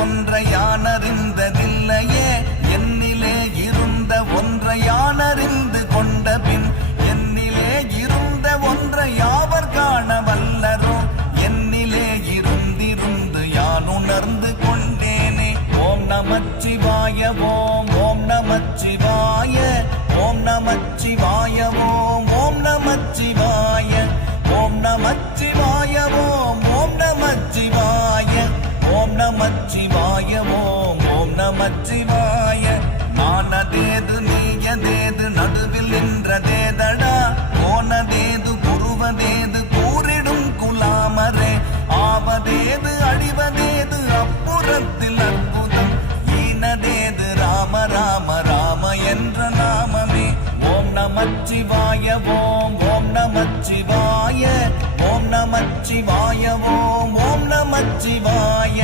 ஒன்றை யான் அறிந்ததில்லையே, என்னிலே இருந்த ஒன்றை யான் அறிந்து கொண்ட பின் என்னிலே இருந்த ஒன்றை யாவர் காண வல்லரோ, என்னிலே இருந்திருந்து யான் உணர்ந்து கொண்டேனே. ஓம் நமச்சிவாய ஓம் ஓம் நமச்சிவாய ஓம் நமச்சிவாய ஓம் ஓம் நமச்சிவாய ஓம் நமச்சிவாய ஓம் ஓம் நமச்சிவாய ஓம் நமச்சிவாய ஓம் ஓம் நமச்சிவாய. நானதேது நீயதேது நடுவில் நின்றதேதடா, போனதேது குருவதேது கூறிடும் குலாமரே, ஆவதேது அழிவதேது அப்புறத்தில் அற்புதம், ஈனதேது ராம ராம ராம என்ற நாமமே. ஓம் நமச்சிவாய ஓம் ஓம் நமச்சிவாய ஓம் நமச்சிவாய ஓம் ஓம் நமச்சிவாய.